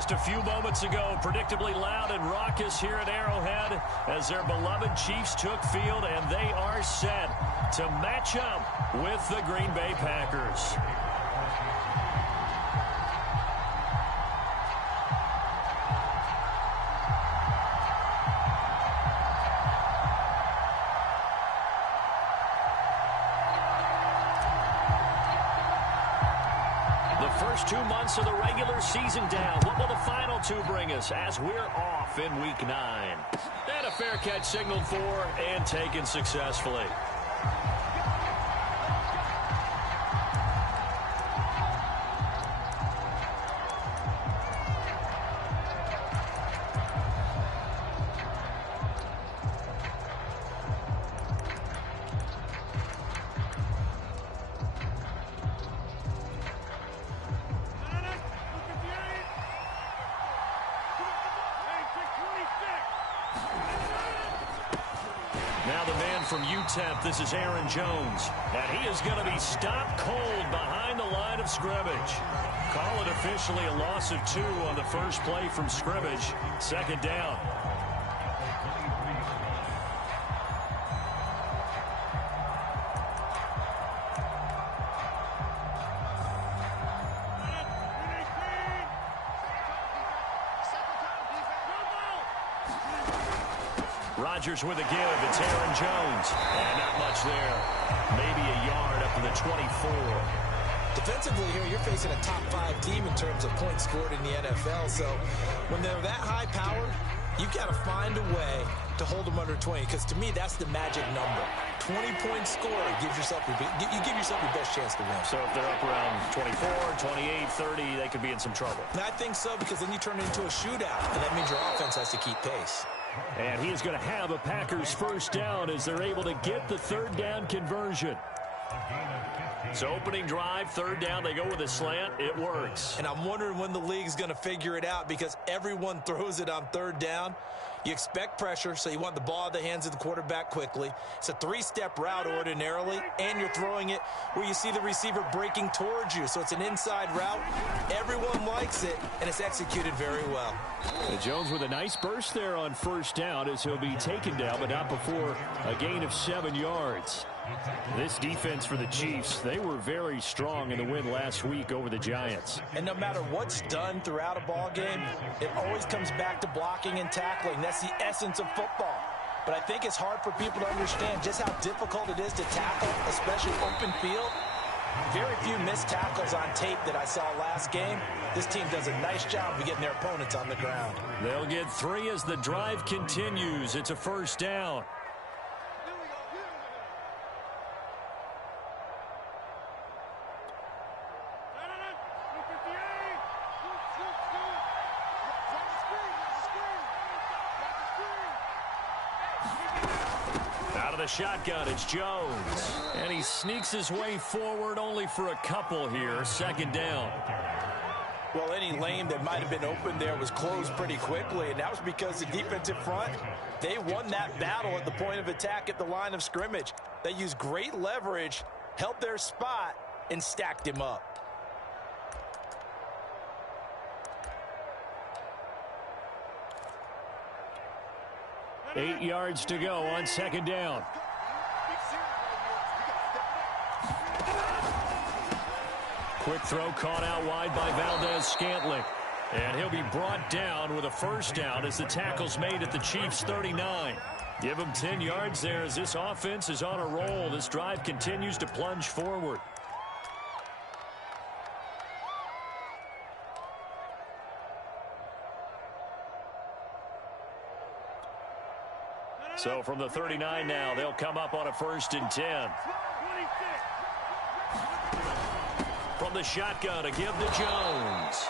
Just a few moments ago, predictably loud and raucous here at Arrowhead as their beloved Chiefs took field, and they are set to match up with the Green Bay Packers. First 2 months of the regular season down. What will the final two bring us as we're off in Week 9? And a fair catch signaled for and taken successfully. Now the man from UTEP, this is Aaron Jones. And he is going to be stopped cold behind the line of scrimmage. Call it officially a loss of 2 on the first play from scrimmage. Second down. Rodgers with a give. It's Aaron Jones. And not much there. Maybe a yard up to the 24. Defensively here, you're facing a top 5 team in terms of points scored in the NFL. So when they're that high powered, you've got to find a way to hold them under 20. Because to me, that's the magic number. 20-point score gives yourself you give yourself your best chance to win. So if they're up around 24, 28, 30, they could be in some trouble. And I think so, because then you turn it into a shootout. And that means your offense has to keep pace. And he is going to have a Packers first down as they're able to get the third down conversion. So opening drive, third down, they go with a slant. It works. And I'm wondering when the league's going to figure it out, because everyone throws it on third down. You expect pressure, so you want the ball in the hands of the quarterback quickly. It's a 3-step route ordinarily, and you're throwing it where you see the receiver breaking towards you. So it's an inside route. Everyone likes it, and it's executed very well. And Jones with a nice burst there on first down as he'll be taken down, but not before a gain of 7 yards. This defense for the Chiefs, they were very strong in the win last week over the Giants. And no matter what's done throughout a ball game, it always comes back to blocking and tackling. That's the essence of football. But I think it's hard for people to understand just how difficult it is to tackle, especially open field. Very few missed tackles on tape that I saw last game. This team does a nice job of getting their opponents on the ground. They'll get 3 as the drive continues. It's a first down. The shotgun, it's Jones. And he sneaks his way forward only for a couple here. Second down. Well, any lane that might have been open there was closed pretty quickly, and that was because the defensive front, they won that battle at the point of attack at the line of scrimmage. They used great leverage, held their spot, and stacked him up. Eight yards to go on second down. Quick throw caught out wide by Valdez-Scantling. And he'll be brought down with a first down as the tackle's made at the Chiefs' 39. Give him 10 yards there as this offense is on a roll. This drive continues to plunge forward. So from the 39 now, they'll come up on a 1st and 10. From the shotgun, a give to Jones.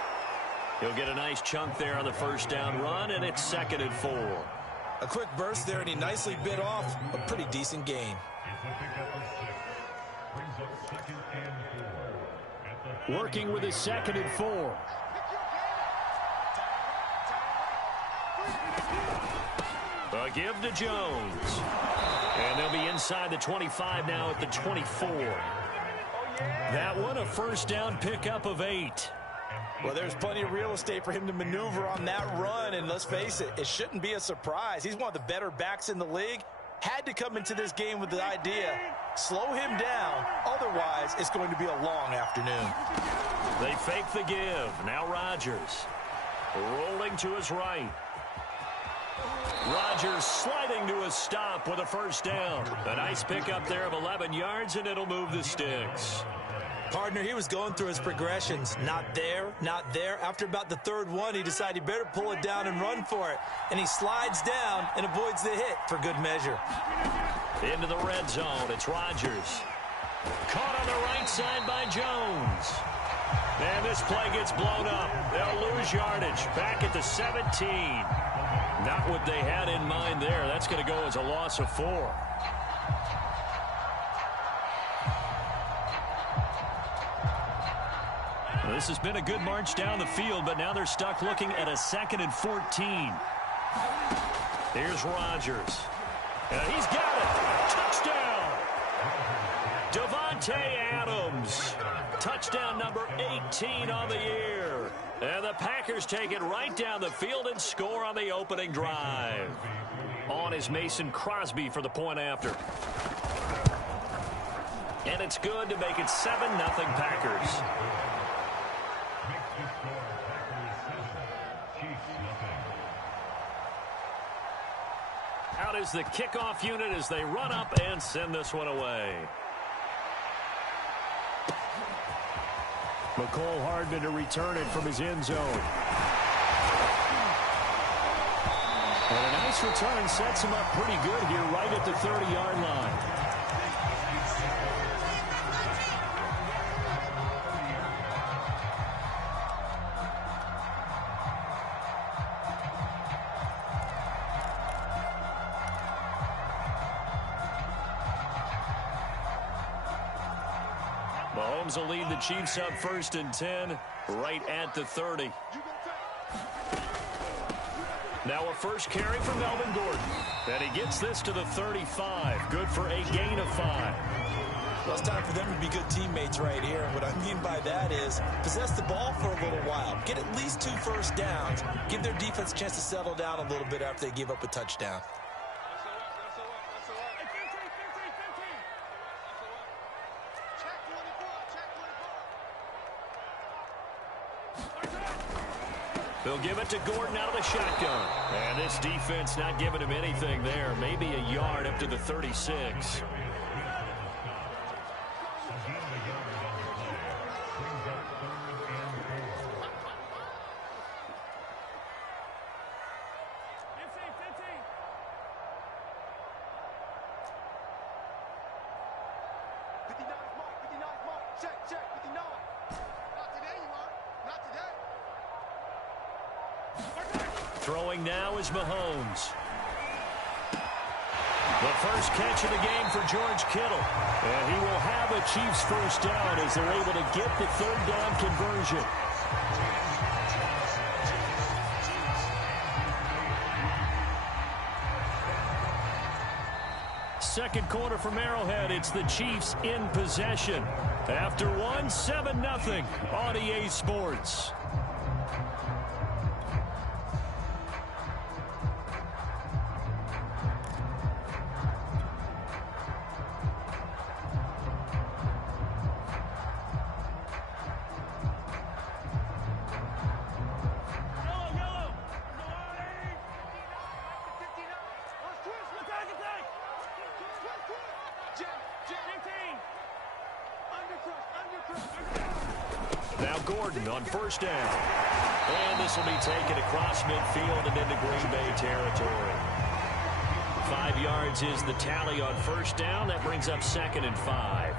He'll get a nice chunk there on the first down run, and it's 2nd and 4. A quick burst there, and he nicely bit off a pretty decent gain. Working with his 2nd and 4. A give to Jones. And they'll be inside the 25 now at the 24. That one a first down pickup of 8. Well, there's plenty of real estate for him to maneuver on that run, and let's face it, it shouldn't be a surprise. He's one of the better backs in the league. Had to come into this game with the idea, slow him down, otherwise it's going to be a long afternoon. They fake the give. Now Rodgers rolling to his right. Rodgers sliding to a stop with a first down. A nice pickup there of 11 yards, and it'll move the sticks. Partner, he was going through his progressions. Not there, not there. After about the third one, he decided he better pull it down and run for it. And he slides down and avoids the hit for good measure. Into the red zone. It's Rodgers. Caught on the right side by Jones. And this play gets blown up. They'll lose yardage. Back at the 17. Not what they had in mind there. That's going to go as a loss of 4. This has been a good march down the field, but now they're stuck looking at a 2nd and 14. Here's Rodgers. And he's got it. Touchdown. Davante Adams. Touchdown number 18 on the year. And the Packers take it right down the field and score on the opening drive. On is Mason Crosby for the point after. And it's good to make it 7-0 Packers. Out is the kickoff unit as they run up and send this one away. McCole Hardman to return it from his end zone. And a nice return sets him up pretty good here right at the 30-yard line. Mahomes will lead the Chiefs up 1st and 10 right at the 30. Now a first carry for Melvin Gordon. And he gets this to the 35. Good for a gain of 5. Well, it's time for them to be good teammates right here. And what I mean by that is possess the ball for a little while. Get at least 2 first downs. Give their defense a chance to settle down a little bit after they give up a touchdown. They'll give it to Gordon out of the shotgun. And this defense not giving him anything there. Maybe a yard up to the 36. Throwing now is Mahomes. The first catch of the game for George Kittle. And he will have a Chiefs first down as they're able to get the 3rd down conversion. Second quarter from Arrowhead. It's the Chiefs in possession. After one, 7-0 on EA Sports. Now Gordon on first down. And this will be taken across midfield and into Green Bay territory. 5 yards is the tally on first down. That brings up 2nd and 5.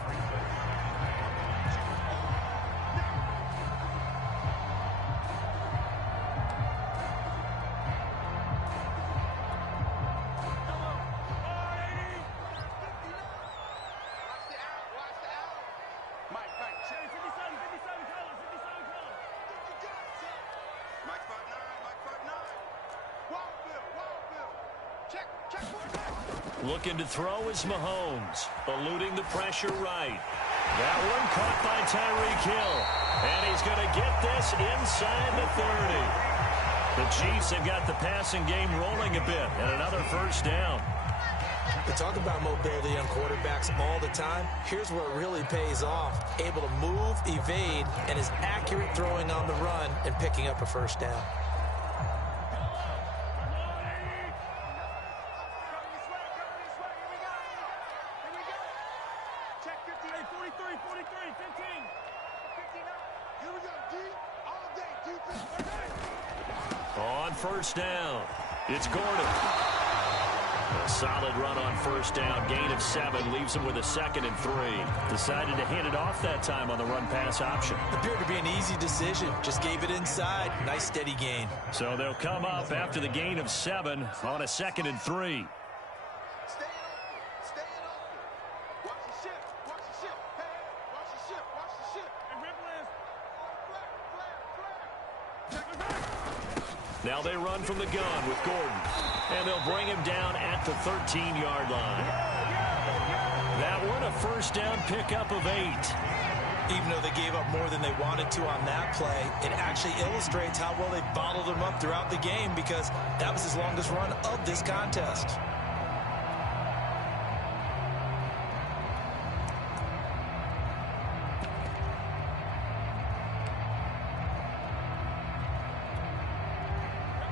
Looking to throw is Mahomes, eluding the pressure right. That one caught by Tyreek Hill. And he's going to get this inside the 30. The Chiefs have got the passing game rolling a bit, and another first down. We talk about mobility on quarterbacks all the time. Here's where it really pays off. Able to move, evade, and is accurate throwing on the run and picking up a first down. On first down, it's Gordon. A solid run on first down. Gain of 7 leaves him with a 2nd and 3. Decided to hand it off that time on the run-pass option. Appeared to be an easy decision. Just gave it inside. Nice steady gain. So they'll come up after the gain of 7 on a 2nd and 3. Now they run from the gun with Gordon. And they'll bring him down at the 13-yard line. That one, a first down pickup of 8. Even though they gave up more than they wanted to on that play, it actually illustrates how well they bottled him up throughout the game, because that was his longest run of this contest.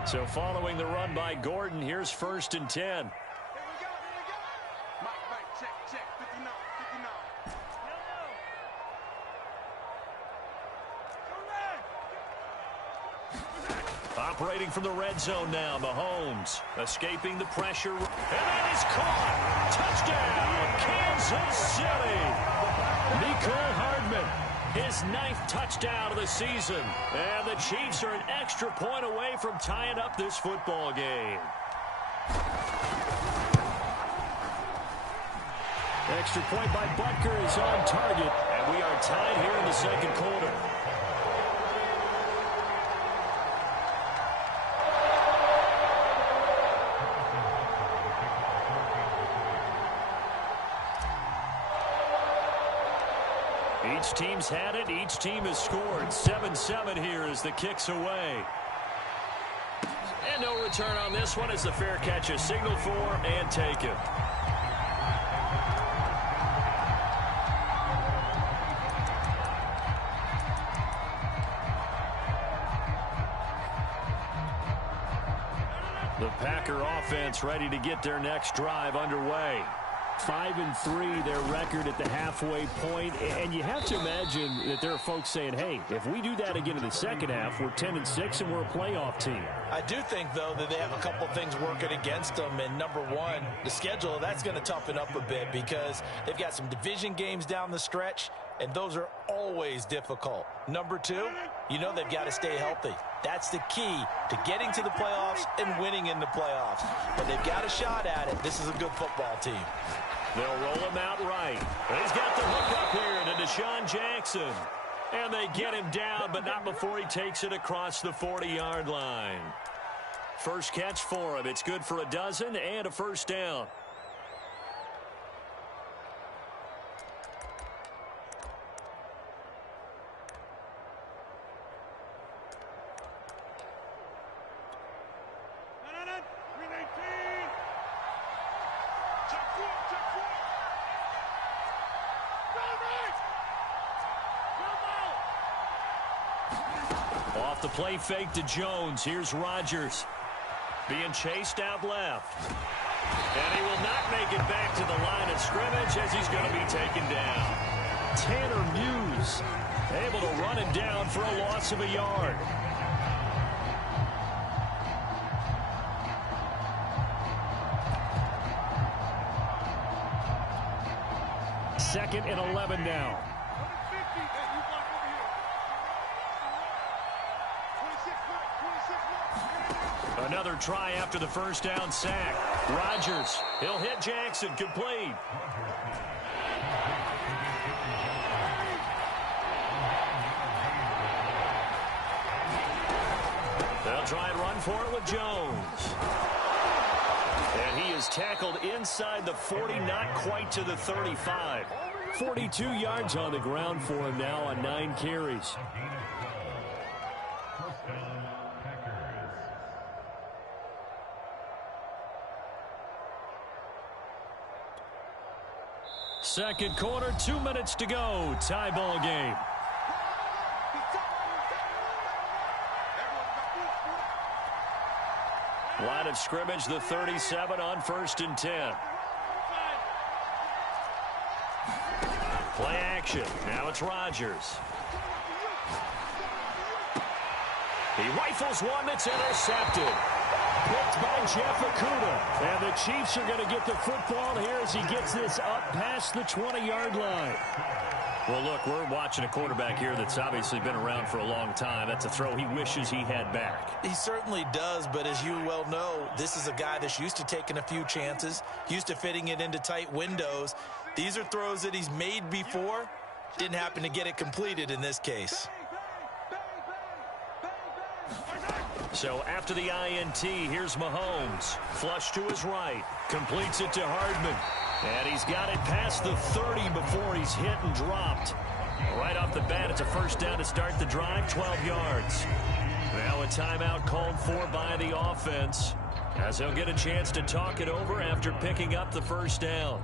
So following the run by Gordon, here's 1st and 10. Here we go. Mike, check. 59. Operating from the red zone now, Mahomes escaping the pressure. And that is caught. Touchdown, Kansas City. Mecole Hardman, his 9th touchdown of the season. And the Chiefs are an extra point away from tying up this football game. Extra point by Butker is on target. And we are tied here in the second quarter. Each team's had it. Each team has scored. 7-7 here as the kick's away. And no return on this one as the fair catch is signaled for and taken. The Packer offense ready to get their next drive underway. 5-3 their record at the halfway point, and you have to imagine that there are folks saying, hey, if we do that again in the second half, we're 10-6 and we're a playoff team. I do think, though, that they have a couple things working against them, and number one, the schedule, that's going to toughen up a bit because they've got some division games down the stretch, and those are always difficult. Number two, you know they've got to stay healthy. That's the key to getting to the playoffs and winning in the playoffs. But they've got a shot at it. This is a good football team. They'll roll him out right. He's got the hook up here to Deshaun Jackson. And they get him down, but not before he takes it across the 40-yard line. First catch for him. It's good for a dozen and a first down. Off the play fake to Jones. Here's Rodgers being chased out left. And he will not make it back to the line of scrimmage as he's going to be taken down. Tanner Muse able to run him down for a loss of a yard. Second and 11 now. Another try after the first down sack. Rodgers, he'll hit Jackson, complete. They'll try and run for it with Jones. And he is tackled inside the 40, not quite to the 35. 42 yards on the ground for him now on 9 carries. Second quarter, 2 minutes to go. Tie ball game. Line of scrimmage, the 37 on 1st and 10. Play action. Now it's Rodgers. He rifles one that's intercepted. Picked by Jeff Okudah. And the Chiefs are going to get the football here as he gets this up past the 20-yard line. Well, look, we're watching a quarterback here that's obviously been around for a long time. That's a throw he wishes he had back. He certainly does, but as you well know, this is a guy that's used to taking a few chances, used to fitting it into tight windows. These are throws that he's made before. Didn't happen to get it completed in this case. So after the INT, here's Mahomes. Flush to his right. Completes it to Hardman. And he's got it past the 30 before he's hit and dropped. Right off the bat, it's a first down to start the drive, 12 yards. Now a timeout called for by the offense, as he'll get a chance to talk it over after picking up the first down.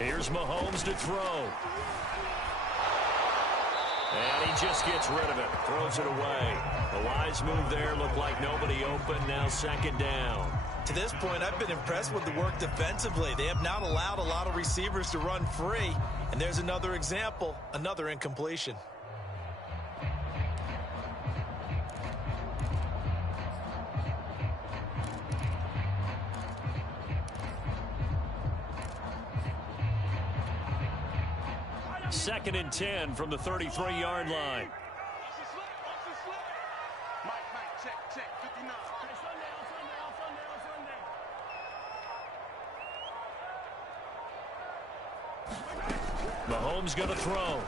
Here's Mahomes to throw. And he just gets rid of it. Throws it away. A wise move there. Looked like nobody open. Now second down. To this point, I've been impressed with the work defensively. They have not allowed a lot of receivers to run free. And there's another example, another incompletion. Second and 10 from the 33-yard line. Check, 59. Mahomes going to throw.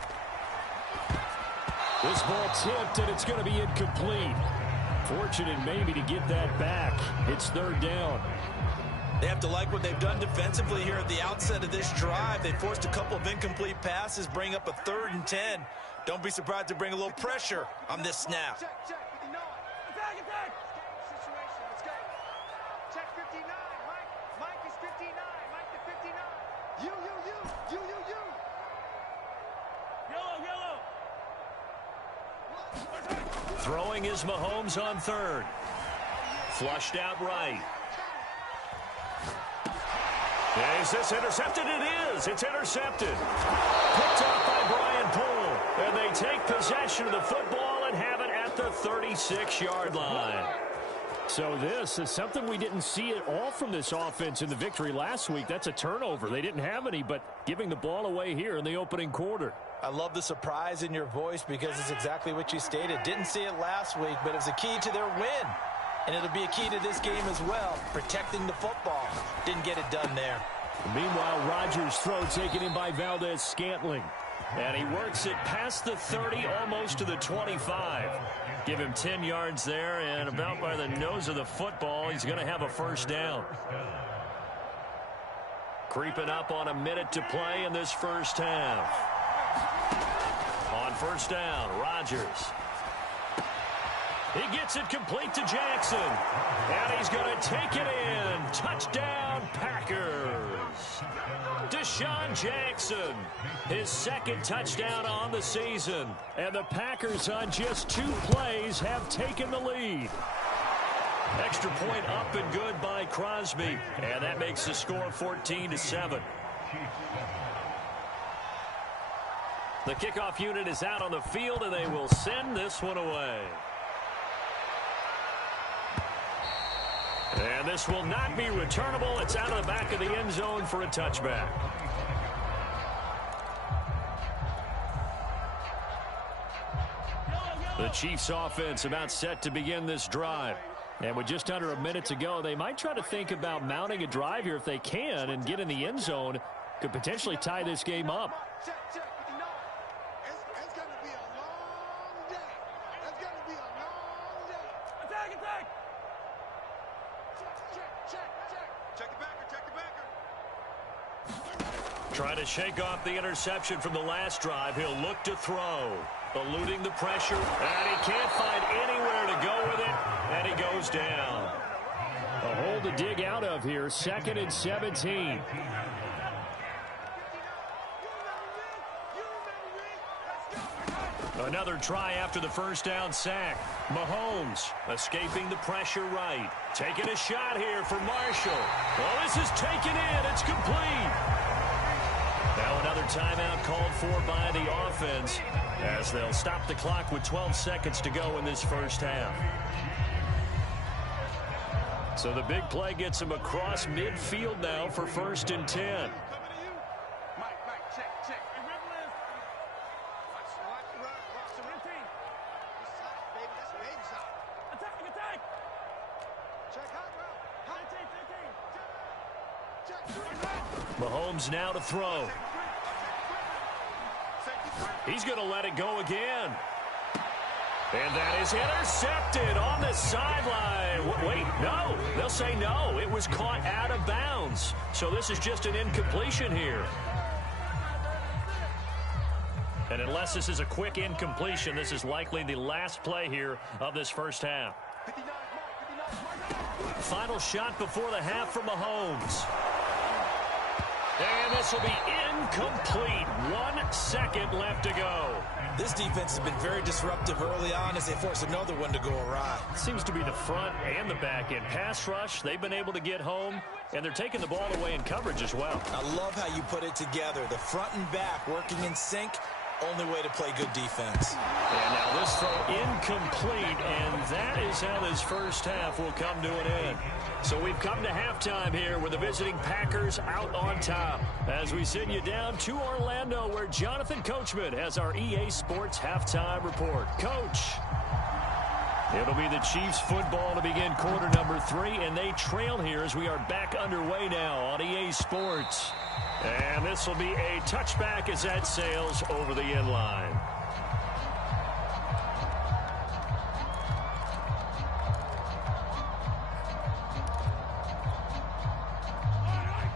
This ball tipped, and it's going to be incomplete. Fortunate maybe to get that back. It's third down. They have to like what they've done defensively here at the outset of this drive. They forced a couple of incomplete passes, bring up a 3rd and 10. Don't be surprised to bring a little pressure on this snap. Check, 59. Attack. Situation, let's go. Check 59. Mike is 59. Mike to 59. You. Yellow. Throwing is Mahomes on 3rd. Flushed out right. Is this intercepted? It is. It's intercepted. Picked off by Brian Poole. And they take possession of the football and have it at the 36-yard line. So this is something we didn't see at all from this offense in the victory last week. That's a turnover. They didn't have any, but giving the ball away here in the opening quarter. I love the surprise in your voice because it's exactly what you stated. Didn't see it last week, but it was a key to their win. And it'll be a key to this game as well, protecting the football. Didn't get it done there. Meanwhile, Rodgers' throw taken in by Valdez-Scantling. And he works it past the 30, almost to the 25. Give him 10 yards there, and about by the nose of the football, he's going to have a first down. Creeping up on a minute to play in this first half. On first down, Rodgers. He gets it complete to Jackson. And he's going to take it in. Touchdown, Packers. Deshaun Jackson, his 2nd touchdown on the season. And the Packers on just 2 plays have taken the lead. Extra point up and good by Crosby. And that makes the score 14-7. The kickoff unit is out on the field, and they will send this one away. And this will not be returnable. It's out of the back of the end zone for a touchback. The Chiefs offense about set to begin this drive. And with just under a minute to go, they might try to think about mounting a drive here if they can and get in the end zone. Could potentially tie this game up. It's going to be a long day. It's going to be a long day. Attack! Check. Check the backer. Try to shake off the interception from the last drive. He'll look to throw. Eluding the pressure. And he can't find anywhere to go with it. And he goes down. A hole to dig out of here. 2nd and 17. Another try after the first down sack. Mahomes escaping the pressure right. Taking a shot here for Marshall. Well, this is taken in. It's complete. Now another timeout called for by the offense as they'll stop the clock with 12 seconds to go in this first half. So the big play gets him across midfield now for 1st and 10. Mahomes now to throw. He's going to let it go again. And that is intercepted on the sideline. Wait, no. They'll say no. It was caught out of bounds. So this is just an incompletion here. And unless this is a quick incompletion, this is likely the last play here of this first half. Final shot before the half from Mahomes. And this will be incomplete. 1 second left to go. This defense has been very disruptive early on as they force another one to go awry. Seems to be the front and the back end. Pass rush, they've been able to get home, and they're taking the ball away in coverage as well. I love how you put it together. The front and back working in sync. Only way to play good defense. And now this throw incomplete, and that is how this first half will come to an end. So we've come to halftime here with the visiting Packers out on top. As we send you down to Orlando, where Jonathan Coachman has our EA Sports halftime report. Coach. It'll be the Chiefs football to begin quarter number 3, and they trail here as we are back underway now on EA Sports. And this will be a touchback as that sails over the end line.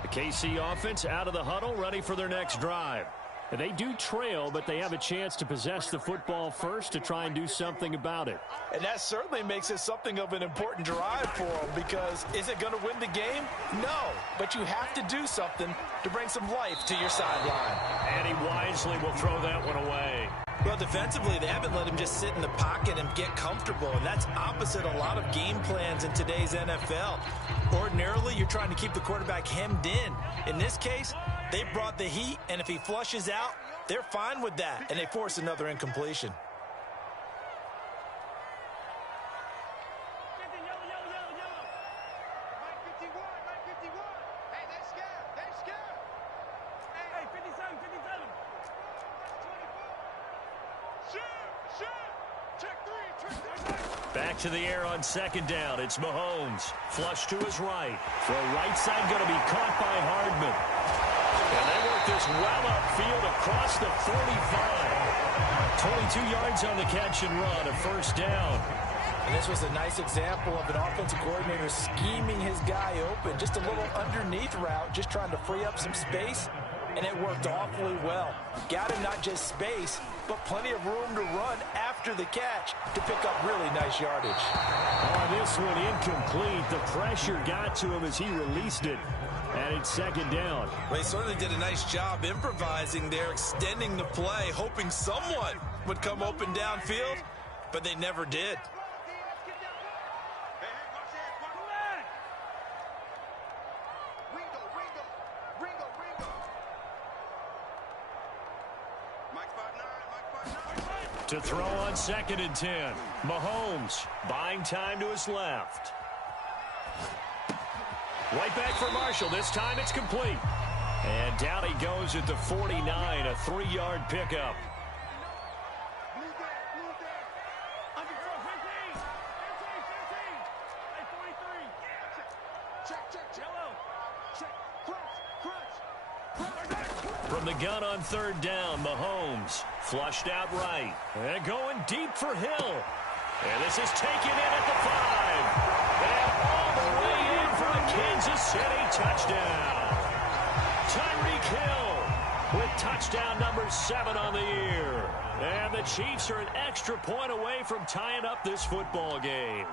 The KC offense out of the huddle, ready for their next drive. And they do trail, but they have a chance to possess the football first to try and do something about it. And that certainly makes it something of an important drive for them, because is it going to win the game? No, but you have to do something to bring some life to your sideline. And he wisely will throw that one away. Well, defensively, they haven't let him just sit in the pocket and get comfortable, and that's opposite a lot of game plans in today's NFL. Ordinarily, you're trying to keep the quarterback hemmed in. In this case, they brought the heat, and if he flushes out, they're fine with that, and they force another incompletion. Back to the air on 2nd down. It's Mahomes. Flush to his right. Throw right side going to be caught by Hardman. And they work this well upfield across the 45. 22 yards on the catch and run, a first down. And this was a nice example of an offensive coordinator scheming his guy open. Just a little underneath route, just trying to free up some space. And it worked awfully well. Got him not just space, but plenty of room to run after the catch to pick up really nice yardage. On this one, incomplete. The pressure got to him as he released it. And it's 2nd down. Well, he certainly did a nice job improvising there, extending the play, hoping someone would come open downfield, but they never did. To throw on 2nd and 10. Mahomes buying time to his left. Right back for Marshall. This time it's complete. And down he goes at the 49, a 3-yard pickup. From the gun on third down, Mahomes flushed out right. And going deep for Hill. And this is taken in at the 5. And all the way in for a Kansas City touchdown. Tyreek Hill with touchdown number 7 on the year. And the Chiefs are an extra point away from tying up this football game.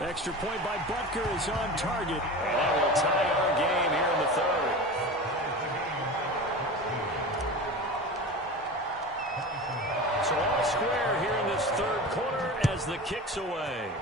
Extra point by Butker is on target. And that will tie our game here in the third. So all square here in this third quarter as the kick's away.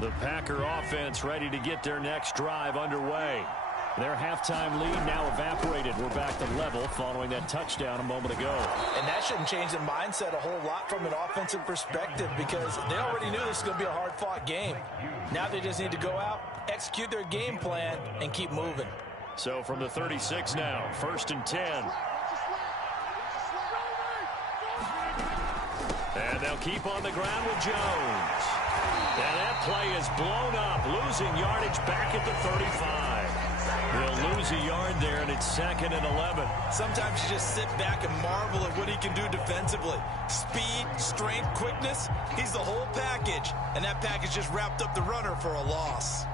The Packer offense ready to get their next drive underway. Their halftime lead now evaporated. We're back to level following that touchdown a moment ago. And that shouldn't change the mindset a whole lot from an offensive perspective because they already knew this was going to be a hard-fought game. Now they just need to go out, execute their game plan, and keep moving. So from the 36 now, 1st and 10. And they'll keep on the ground with Jones. And that play is blown up, losing yardage back at the 35. They'll lose a yard there, and it's 2nd and 11. Sometimes you just sit back and marvel at what he can do defensively. Speed, strength, quickness, he's the whole package. And that package just wrapped up the runner for a loss.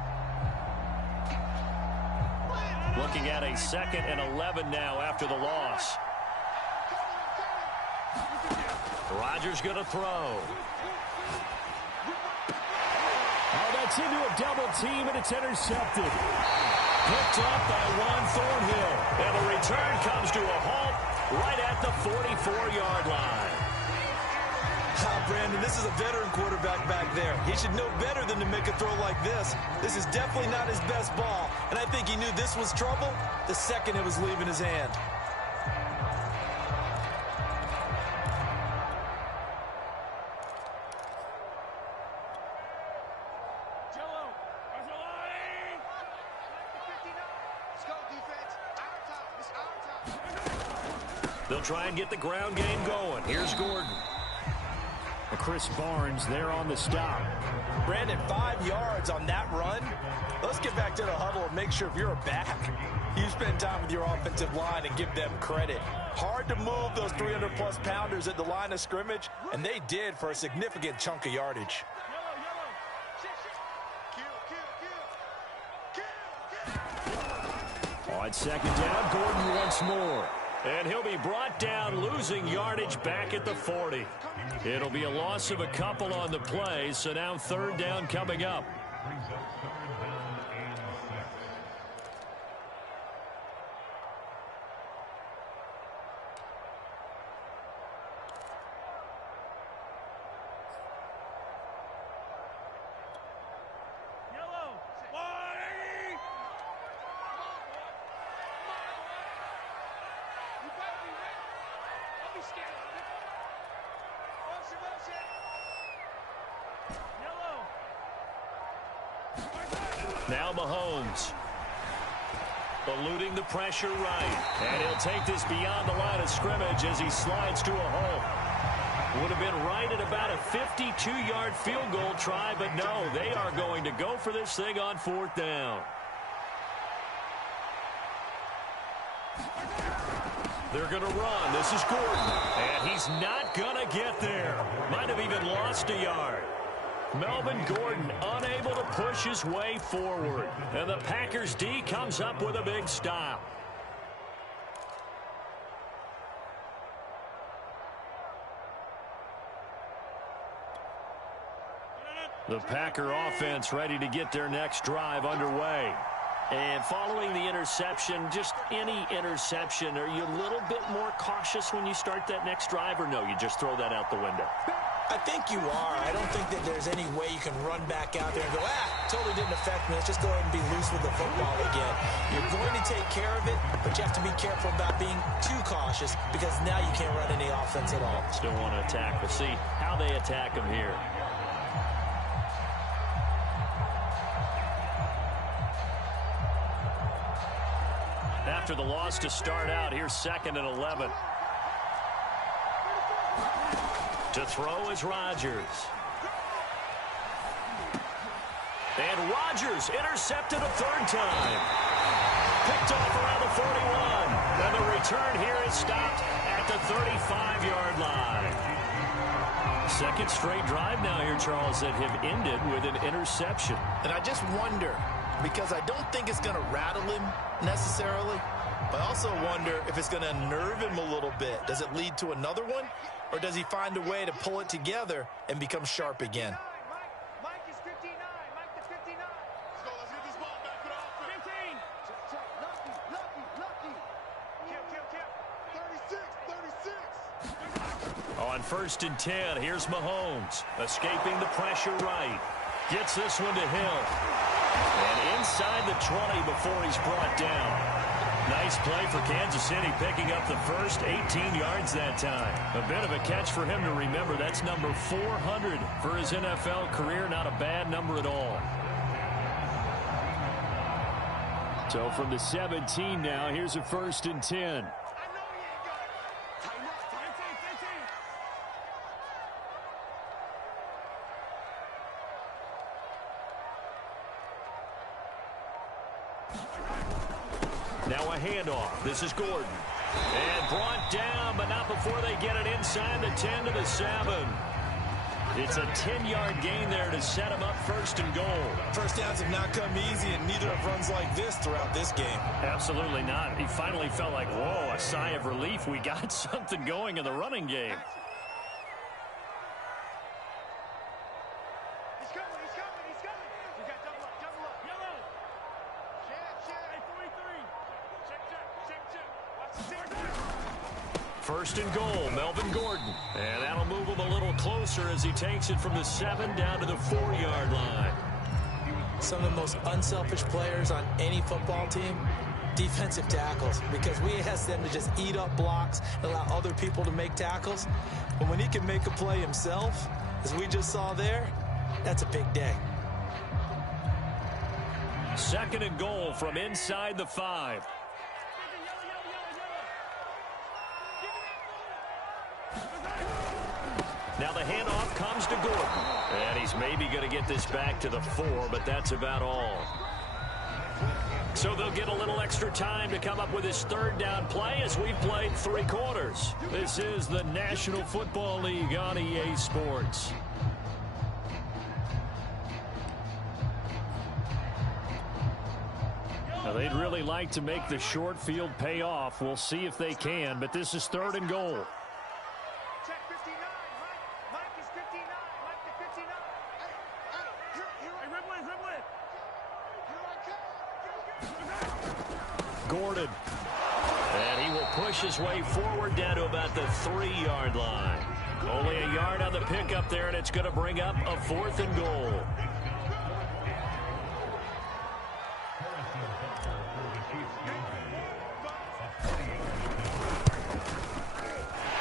Looking at a 2nd and 11 now after the loss. Rodgers going to throw. Oh, that's into a double team, and it's intercepted. Picked up by Juan Thornhill. And the return comes to a halt right at the 44-yard line. Brandon, this is a veteran quarterback back there. He should know better than to make a throw like this. This is definitely not his best ball, and I think he knew this was trouble the second it was leaving his hand. They'll try and get the ground game going. Here's Gordon. Chris Barnes there on the stop. Brandon, 5 yards on that run. Let's get back to the huddle and make sure if you're a back, you spend time with your offensive line and give them credit. Hard to move those 300-plus pounders at the line of scrimmage, and they did for a significant chunk of yardage. On 2nd down, Gordon once more. And he'll be brought down, losing yardage back at the 40. It'll be a loss of a couple on the play, so now 3rd down coming up. Now Mahomes. Eluding the pressure right. And he'll take this beyond the line of scrimmage as he slides to a hole. Would have been right at about a 52-yard field goal try, but no, they are going to go for this thing on 4th down. They're going to run. This is Gordon. And he's not going to get there. Might have even lost a yard. Melvin Gordon unable to push his way forward. And the Packers D comes up with a big stop. The Packer offense ready to get their next drive underway. And following the interception, just any interception, are you a little bit more cautious when you start that next drive, or no, you just throw that out the window? I think you are. I don't think that there's any way you can run back out there and go, totally didn't affect me. Let's just go ahead and be loose with the football again. You're going to take care of it, but you have to be careful about being too cautious because now you can't run any offense at all. Still want to attack. We'll see how they attack him here. After the loss to start out, here's 2nd and 11. To throw is Rodgers. And Rodgers intercepted a 3rd time. Picked off around the 41. And the return here is stopped at the 35-yard line. 2nd straight drive now here, Charles, that have ended with an interception. And I just wonder, because I don't think it's going to rattle him necessarily, but I also wonder if it's going to unnerve him a little bit. Does it lead to another one? Or does he find a way to pull it together and become sharp again? Mike is 59. Mike the 59. Let's go. Let's get this ball back to the offense. 15. Check. Lucky. Kill. 36. On 1st and 10, here's Mahomes. Escaping the pressure right. Gets this one to Hill. And inside the 20 before he's brought down. Nice play for Kansas City, picking up the first 18 yards that time. A bit of a catch for him to remember. That's number 400 for his NFL career. Not a bad number at all. So from the 17 now, here's a 1st and 10. Now a handoff. This is Gordon. And brought down, but not before they get it inside the 10 to the 7. It's a 10-yard gain there to set him up 1st and goal. First downs have not come easy, and neither have runs like this throughout this game. Absolutely not. He finally felt like, whoa, a sigh of relief. We got something going in the running game. He's coming. You got double up. Yellow. Check. 43. Check. Watch the 1st and goal, Melvin Gordon. And that'll move him a little closer as he takes it from the 7 down to the 4-yard line. Some of the most unselfish players on any football team, defensive tackles, because we ask them to just eat up blocks and allow other people to make tackles. But when he can make a play himself, as we just saw there, that's a big day. 2nd and goal from inside the 5. Now the handoff comes to Gordon. And he's maybe going to get this back to the 4, but that's about all. So they'll get a little extra time to come up with his 3rd down play as we've played 3 quarters. This is the National Football League on EA Sports. Now they'd really like to make the short field pay off. We'll see if they can, but this is 3rd and goal. Check 59. Mike is 59. Mike the 59. Hey, Ribble it. Gordon. And he will push his way forward down to about the 3-yard line. Only a yard on the pickup there, and it's going to bring up a 4th and goal.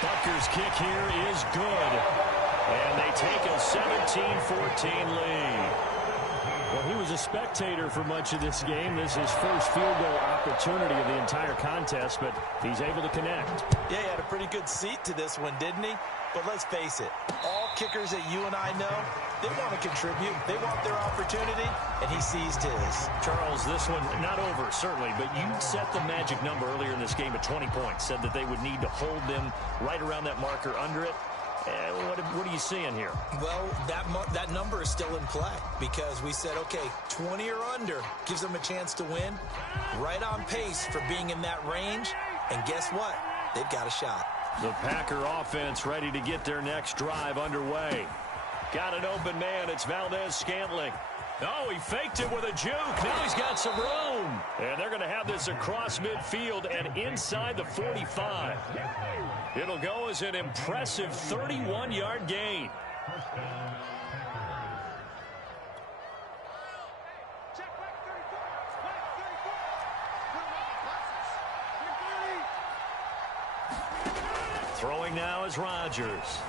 Butker's kick here is good. And they take a 17-14 lead. Well, he was a spectator for much of this game. This is his first field goal opportunity of the entire contest, but he's able to connect. Yeah, he had a pretty good seat to this one, didn't he? But let's face it, all kickers that you and I know, they want to contribute. They want their opportunity, and he seized his. Charles, this one not over, certainly, but you set the magic number earlier in this game at 20 points, said that they would need to hold them right around that marker under it. What are you seeing here? Well, that number is still in play because we said, okay, 20 or under gives them a chance to win. Right on pace for being in that range. And guess what? They've got a shot. The Packer offense ready to get their next drive underway. Got an open man. It's Valdez-Scantling. Oh, he faked it with a juke. Now he's got some room. And they're going to have this across midfield and inside the 45. It'll go as an impressive 31-yard gain. Check back 34. Mike, 34. Put him on the buses. Throwing now is Rodgers.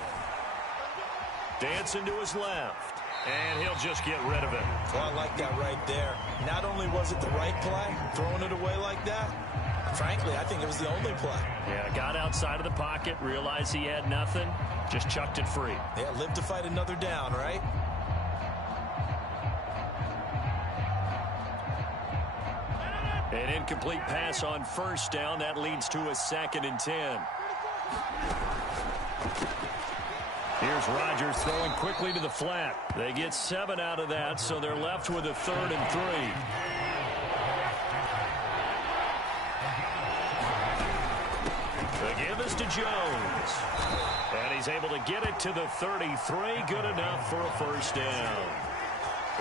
Dancing to his left. And he'll just get rid of it. Well, I like that right there. Not only was it the right play, throwing it away like that, frankly, I think it was the only play. Yeah, got outside of the pocket, realized he had nothing, just chucked it free. Yeah, live to fight another down, right? An incomplete pass on first down. That leads to a 2nd and 10. Here's Rodgers throwing quickly to the flat. They get 7 out of that, so they're left with a 3rd and 3. The give is to Jones. And he's able to get it to the 33. Good enough for a first down.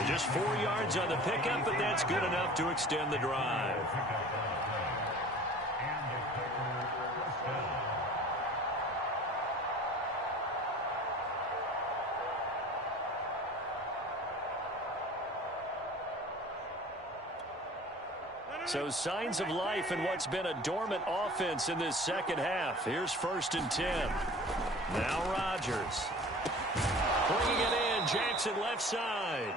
Just 4 yards on the pickup, but that's good enough to extend the drive. So signs of life in what's been a dormant offense in this second half. Here's 1st and 10. Now Rodgers. Bringing it in. Jackson left side.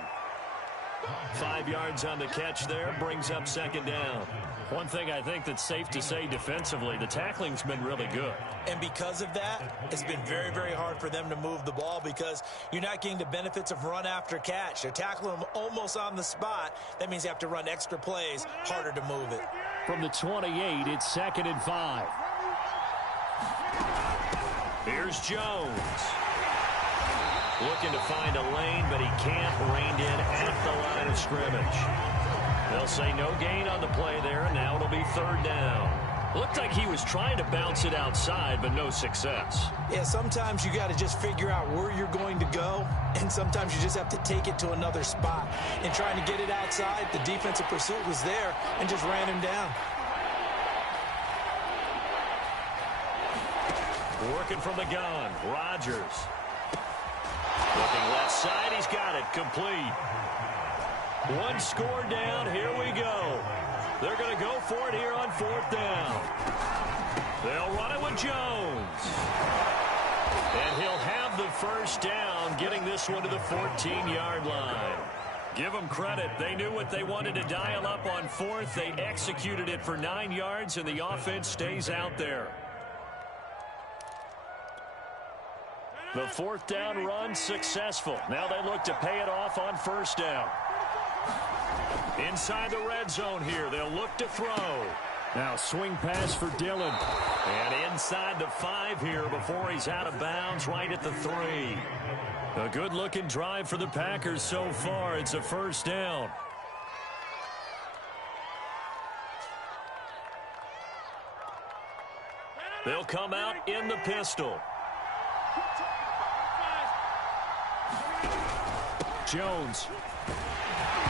5 yards on the catch there. Brings up 2nd down. One thing I think that's safe to say defensively, the tackling's been really good. And because of that, it's been very, very hard for them to move the ball because you're not getting the benefits of run after catch. They're tackling them almost on the spot. That means you have to run extra plays, harder to move it. From the 28, it's 2nd and 5. Here's Jones. Looking to find a lane, but he can't. Reined in at the line of scrimmage. They'll say no gain on the play there, and now it'll be 3rd down. Looked like he was trying to bounce it outside, but no success. Yeah, sometimes you got to just figure out where you're going to go, and sometimes you just have to take it to another spot. And trying to get it outside, the defensive pursuit was there and just ran him down. Working from the gun, Rodgers. Looking left side, he's got it, complete. 1 score down, here we go. They're going to go for it here on 4th down. They'll run it with Jones. And he'll have the first down, getting this one to the 14-yard line. Give them credit. They knew what they wanted to dial up on 4th. They executed it for 9 yards, and the offense stays out there. The 4th down run successful. Now they look to pay it off on 1st down. Inside the red zone here. They'll look to throw. Now swing pass for Dillon. And inside the 5 here before he's out of bounds right at the 3. A good-looking drive for the Packers so far. It's a 1st down. They'll come out in the pistol. Jones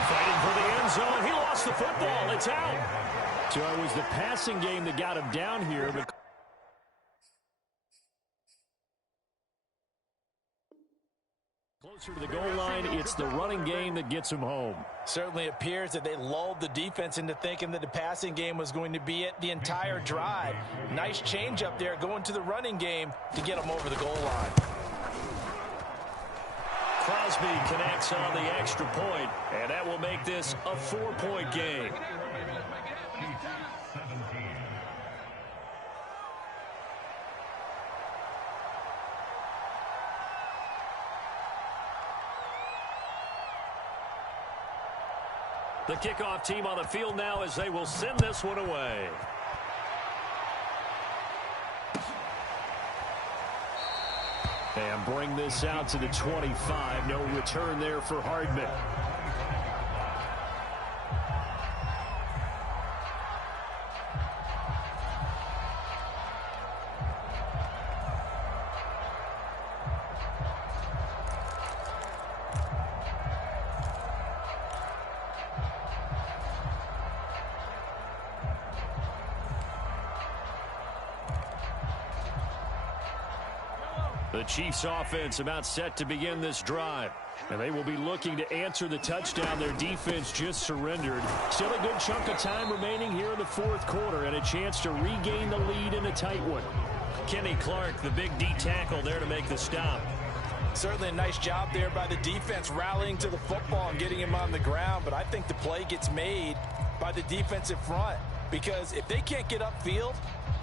fighting for the end zone. He lost the football. It's out. So it was the passing game that got him down here. But closer to the goal line, it's the running game that gets him home. Certainly appears that they lulled the defense into thinking that the passing game was going to be it the entire drive. Nice change up there going to the running game to get them over the goal line. Crosby connects on the extra point, and that will make this a 4-point game. The kickoff team on the field now as they will send this one away. And bring this out to the 25. No return there for Hardman. The Chiefs offense about set to begin this drive. And they will be looking to answer the touchdown their defense just surrendered. Still a good chunk of time remaining here in the fourth quarter and a chance to regain the lead in a tight one. Kenny Clark, the big D tackle there to make the stop. Certainly a nice job there by the defense rallying to the football and getting him on the ground. But I think the play gets made by the defensive front because if they can't get upfield,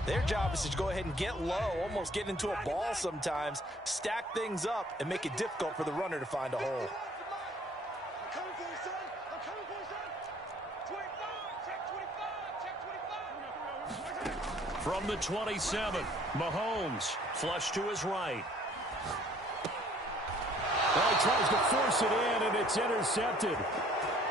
their job is to go ahead and get low, almost get into a ball sometimes, stack things up, and make it difficult for the runner to find a hole. From the 27, Mahomes, flush to his right. Well, he tries to force it in, and it's intercepted.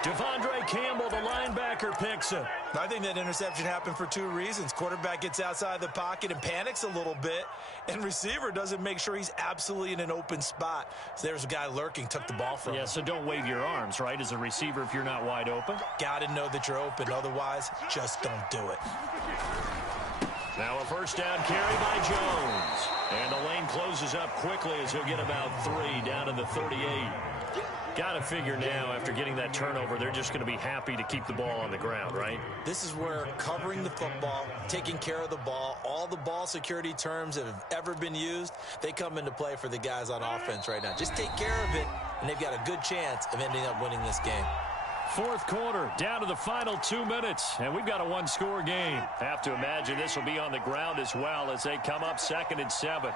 Devondre Campbell, the linebacker, picks it. I think that interception happened for two reasons. Quarterback gets outside the pocket and panics a little bit, and receiver doesn't make sure he's absolutely in an open spot. So there's a guy lurking, took the ball from him. Yeah, so don't wave your arms, right, as a receiver if you're not wide open. Got to know that you're open. Otherwise, just don't do it. Now a first down carry by Jones. And the lane closes up quickly as he'll get about 3 down to the 38. Got to figure now, after getting that turnover, they're just going to be happy to keep the ball on the ground, right? This is where covering the football, taking care of the ball, all the ball security terms that have ever been used, they come into play for the guys on offense right now. Just take care of it, and they've got a good chance of ending up winning this game. Fourth quarter, down to the final 2 minutes, and we've got a one-score game. Have to imagine this will be on the ground as well as they come up 2nd and 7.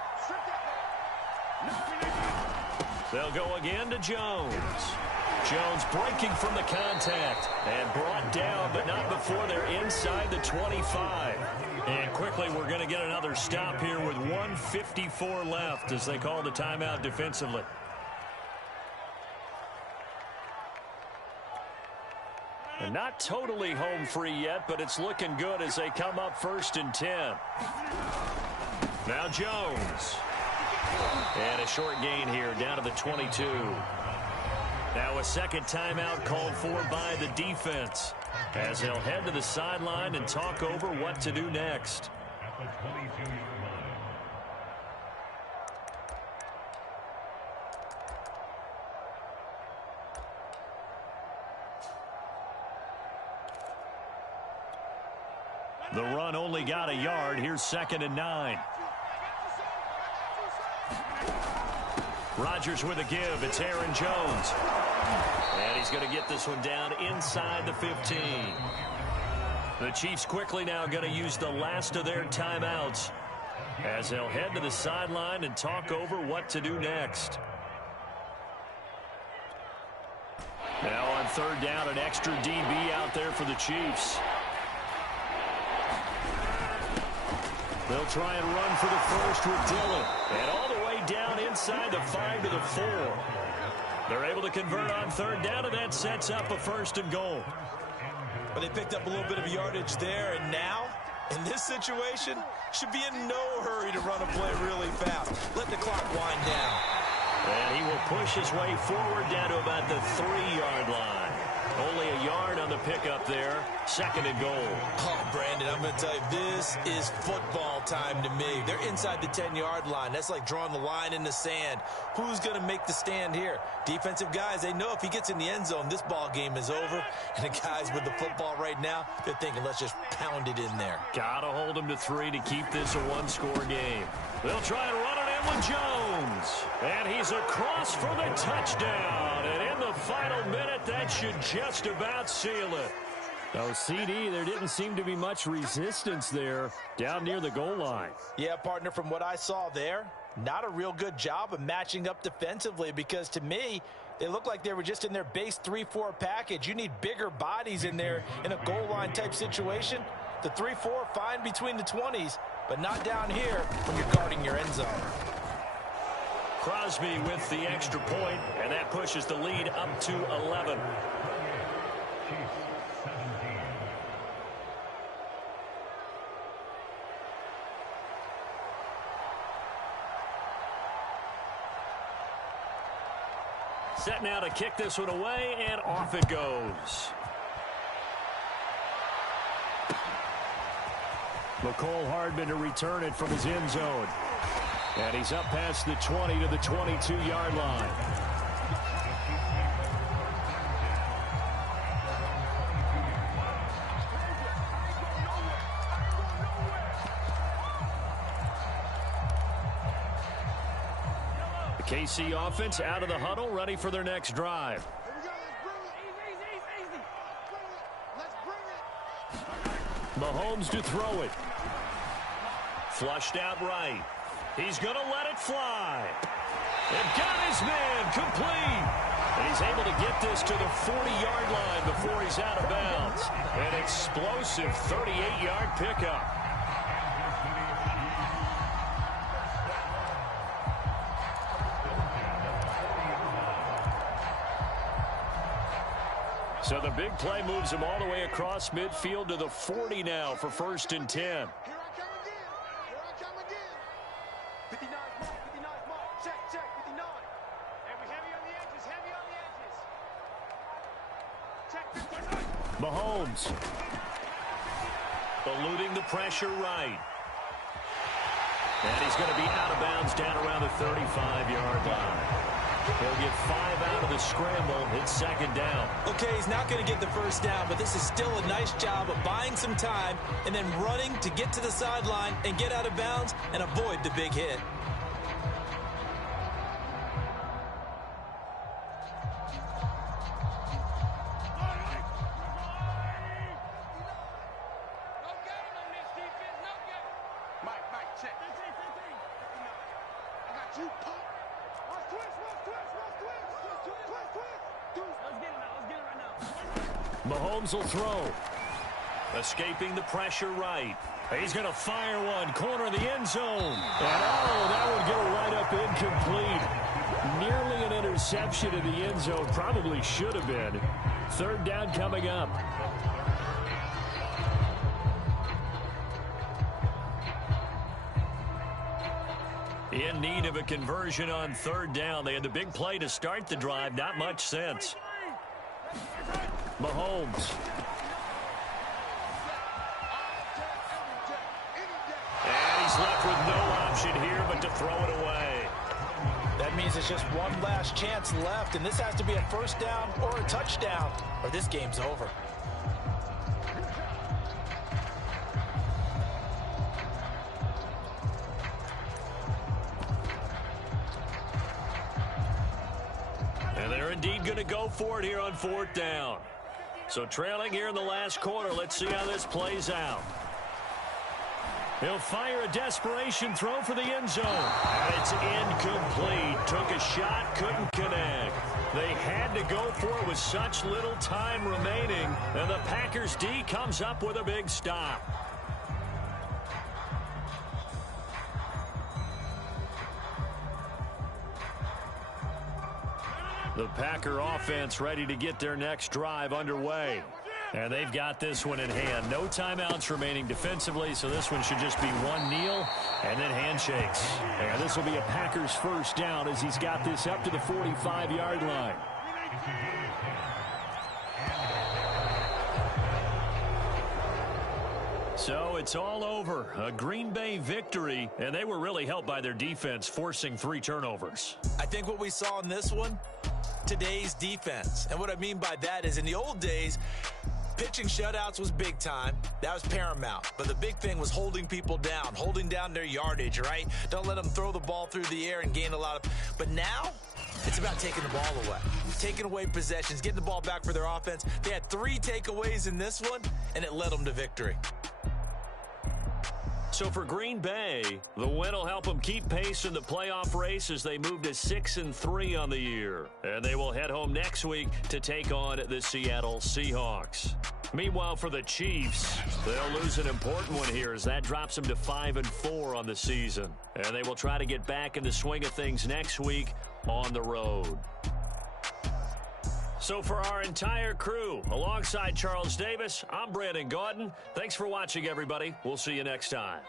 They'll go again to Jones. Jones breaking from the contact and brought down, but not before they're inside the 25. And quickly, we're going to get another stop here with 1:54 left as they call the timeout defensively. And not totally home free yet, but it's looking good as they come up 1st and 10. Now Jones. And a short gain here down to the 22. Now a second timeout called for by the defense as they'll head to the sideline and talk over what to do next. The run only got a yard. Here's 2nd and 9. Rodgers with a give. It's Aaron Jones. And he's going to get this one down inside the 15. The Chiefs quickly now going to use the last of their timeouts as they'll head to the sideline and talk over what to do next. Now on 3rd down, an extra DB out there for the Chiefs. They'll try and run for the first with Dillon. And all the way down inside the 5 to the 4. They're able to convert on 3rd down, and that sets up a 1st and goal. But they picked up a little bit of yardage there, and now, in this situation, should be in no hurry to run a play really fast. Let the clock wind down. And he will push his way forward down to about the 3-yard line. Only a yard on the pickup there. 2nd and goal. Oh, Brandon, I'm going to tell you, this is football time to me. They're inside the 10-yard line. That's like drawing the line in the sand. Who's going to make the stand here? Defensive guys, they know if he gets in the end zone, this ball game is over. And the guys with the football right now, they're thinking, let's just pound it in there. Got to hold him to 3 to keep this a one-score game. They'll try and run it in with Jones. And he's across for the touchdown. And in the final minute, that should just about seal it. Oh, CD, there didn't seem to be much resistance there down near the goal line. Yeah, partner, from what I saw there, not a real good job of matching up defensively because to me, they look like they were just in their base 3-4 package. You need bigger bodies in there in a goal line type situation. The 3-4, fine between the 20s, but not down here when you're guarding your end zone. Crosby with the extra point, and that pushes the lead up to 11. Set now to kick this one away, and off it goes. McCole Hardman to return it from his end zone. And he's up past the 20 to the 22-yard line. The KC offense out of the huddle, ready for their next drive. Mahomes to throw it. Flushed out right. He's going to let it fly. And got his man complete. And he's able to get this to the 40-yard line before he's out of bounds. An explosive 38-yard pickup. So the big play moves him all the way across midfield to the 40 now for 1st and 10. Here I come again. 59 mark, 59 mark. Check, 59. And we're heavy on the edges, Check 59. Mahomes. Eluding the pressure right. And he's going to be out of bounds down around the 35-yard line. He'll get 5 out of the scramble. It's 2nd down. Okay, he's not going to get the 1st down, but this is still a nice job of buying some time and then running to get to the sideline and get out of bounds and avoid the big hit. Mahomes will throw. Escaping the pressure right. He's going to fire one. Corner of the end zone. And that would go right up incomplete. Nearly an interception in the end zone. Probably should have been. 3rd down coming up. In need of a conversion on 3rd down. They had the big play to start the drive. Not much sense. Mahomes. And he's left with no option here but to throw it away. That means it's just one last chance left, and this has to be a 1st down or a touchdown, or this game's over. And they're indeed going to go for it here on 4th down. So trailing here in the last quarter. Let's see how this plays out. He'll fire a desperation throw for the end zone. And it's incomplete. Took a shot, couldn't connect. They had to go for it with such little time remaining. And the Packers D comes up with a big stop. The Packer offense ready to get their next drive underway. And they've got this one in hand. No timeouts remaining defensively, so this one should just be one kneel and then handshakes. And this will be a Packers 1st down as he's got this up to the 45-yard line. So it's all over. A Green Bay victory, and they were really helped by their defense forcing 3 turnovers. I think what we saw in this one, today's defense. And what I mean by that is in the old days, pitching shutouts was big time. That was paramount. But the big thing was holding people down, holding down their yardage, right? Don't let them throw the ball through the air and gain a lot of... But now, it's about taking the ball away. Taking away possessions, getting the ball back for their offense. They had 3 takeaways in this one, and it led them to victory. So for Green Bay, the win will help them keep pace in the playoff race as they move to 6-3 on the year. And they will head home next week to take on the Seattle Seahawks. Meanwhile, for the Chiefs, they'll lose an important one here as that drops them to 5-4 on the season. And they will try to get back in the swing of things next week on the road. So for our entire crew, alongside Charles Davis, I'm Brandon Gaudin. Thanks for watching, everybody. We'll see you next time.